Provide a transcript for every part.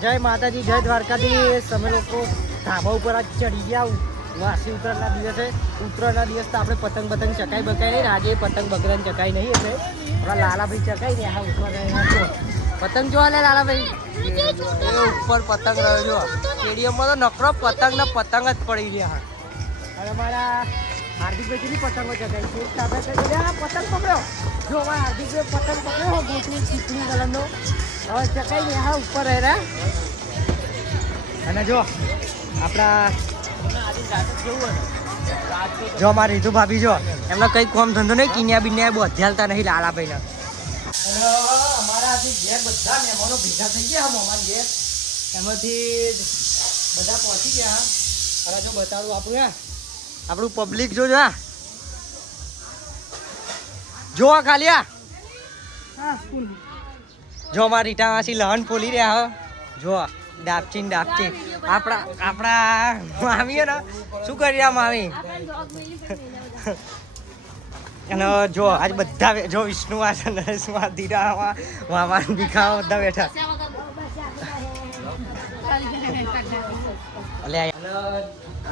જય માતાજી, જય દ્વારકાધીશ. અમે લોકો ધાબા ઉપર આજ ચડી ગયા. વાસી ઉત્તરાયણના દિવસે ઉત્તરાયણના દિવસ તો આપણે પતંગ ચકાઈ બકાઈ નહીં. આજે પતંગ બકરાને ચકાઈ નહીં એટલે આપણા લાલાભાઈ ચકાઈ ને હા ઉપર પતંગ જોવા લે લાલાભાઈ એ ઉપર પતંગ રહ્યો જો સ્ટેડિયમમાં તો નકરો પતંગ જ પડી રહ્યા. અને અમારા હાર્દિકભાઈ પતંગો ચકાઈ છે. પતંગ પકડ્યો જો અમારા હાર્દિકભાઈ પતંગ પકડ્યો ગોટની ચીકણી કલરનો હવે ચકાઈ ને હા ઉપર રહ્યા. અને જો આપણા જો અમારા રીતુ ભાભી જો એમનો કઈ કામ ધંધો નહીં કિન્યા બિન્યા બધ્યાલતા નહીં લાલાભાઈ ને. અમારા આજે ઘેર બધા મહેમાનો ભેગા થઈ ગયા મહેમાન ઘેર એમાંથી બધા પહોંચી ગયા. અને જો બતાડું આપણું પબ્લિક જો જોવા ખાલી જો અમારા રીટા માસી લહન ફોલી રહ્યા જો ડાબચી આપણા મામી ને શું કરી રહ્યા મામી. અને જો આજ બધા જો વિષ્ણુ વાસણ નરેશમાં ધીરા મામા દીખાવા બધા બેઠા.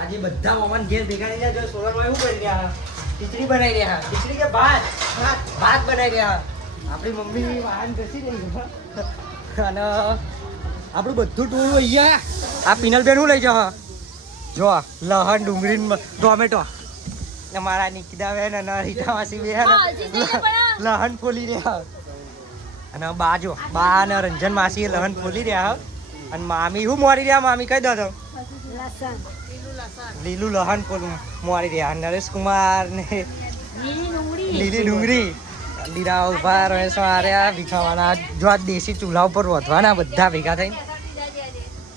આજે બધા મામાને ઘેર ભેગા થઈ ગયા. જો સોલરમાં એવું કરી રહ્યા ખીચડી બનાવી રહ્યા. ખીચડી કે ભાત બનાવી રહ્યા. આપણી મમ્મી વાહન ઘસી રહી અને આપણું બધું ટોળું અહીંયા આ પિનલબેન હું લઈ જાઓ જો લહણ ડુંગળી ટોમેટો મારા નિકિતાબેન અને રીટા માસી બેન લહણ ફોલી રહ્યા. અને બા અને રંજન માસી લહણ ફોલી રહ્યા. અને મામી શું મોરી રહ્યા મામી કહી દો તો લીલું લહણ મોરી રહ્યા. નરેશ કુમાર ને લીલી ડુંગળી લીલા ઉભા રમેશ માર્યા ભીખાવાના જો આ દેશી ચૂલા ઉપર વધવાના બધા ભેગા થઈને.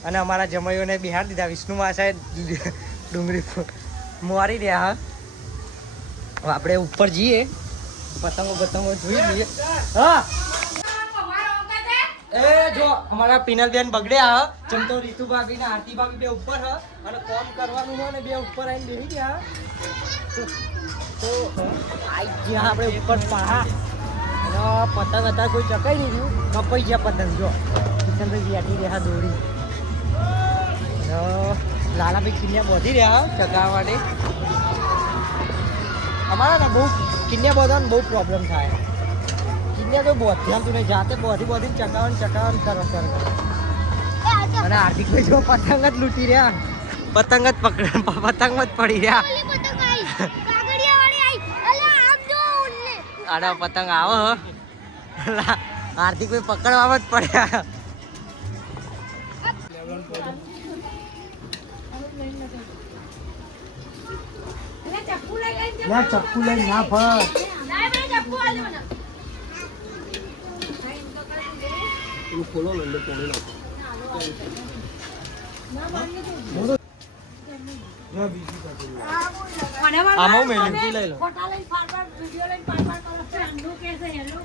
અને અમારા જમાઈઓને બિહાર દીધા. વિષ્ણુમાં સાહેબ ડુંગળી મોરી રહ્યા. હવે આપણે ઉપર જઈએ પતંગો જોઈ લઈએ. હા એ જો અમારા પિનલબેન બગડ્યા જેમ તો રીતુ ભાભી ને આરતી ભાભી બે ઉપર હ અને કોમ કરવાનું હોય ને બે ઉપર આવીને બેસી ગયા. તો આઈ ગયા આપણે ઉપર પહાડ અને પતંગ હતા કોઈ ચકાઈ નહીં રહ્યું કપાઈ ગયા પતંગ જો કિશનભાઈ બેઠી રહ્યા દોરી. લાલાભાઈ કિન્યા બોધી રહ્યા ચકાવવા માટે. અમારા ને બહુ કિન્યા બોધવાનું બહુ પ્રોબ્લેમ થાય. કિન્યા તો બોધ્યા તું નહીં જાતે બોધી ચકાવવાનું કરો. અને હાર્દિકભાઈ જો પતંગ જ લૂંટી રહ્યા. પતંગ જ પડી રહ્યા. આડા પતંગ આવો હાર્દિકભાઈ પકડવામાં જ પડ્યા. ચપ્પુ લઈ ના ફળ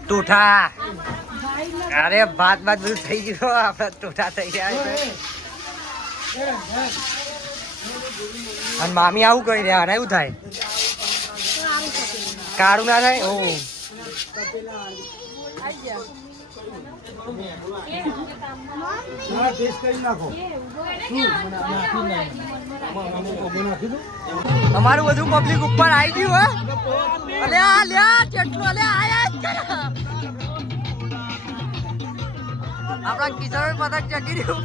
ટૂઠા અરે ભાત બધું થઈ ગયું આપડે ટૂઠા થઈ ગયા. અને મામી આવું કરી રહ્યા અને એવું થાય કાળું ના થાય. ઓ અમારું બધું પબ્લિક ઉપર આવી ગયું. કેટલું આપડા કિશોર પતંગ ચકી રહ્યું.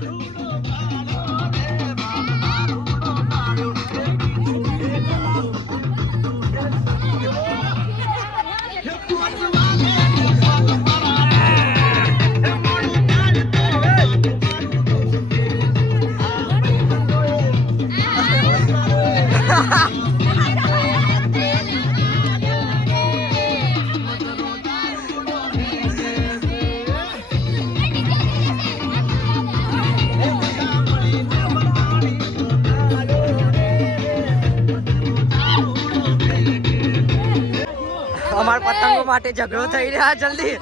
અમારા પતંગો માટે ઝઘડો થઈ રહ્યા. જલ્દી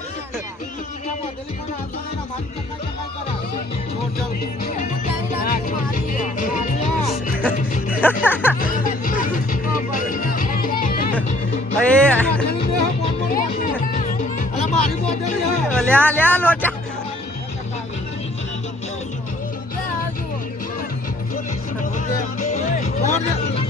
લ્યા લોચા મારજો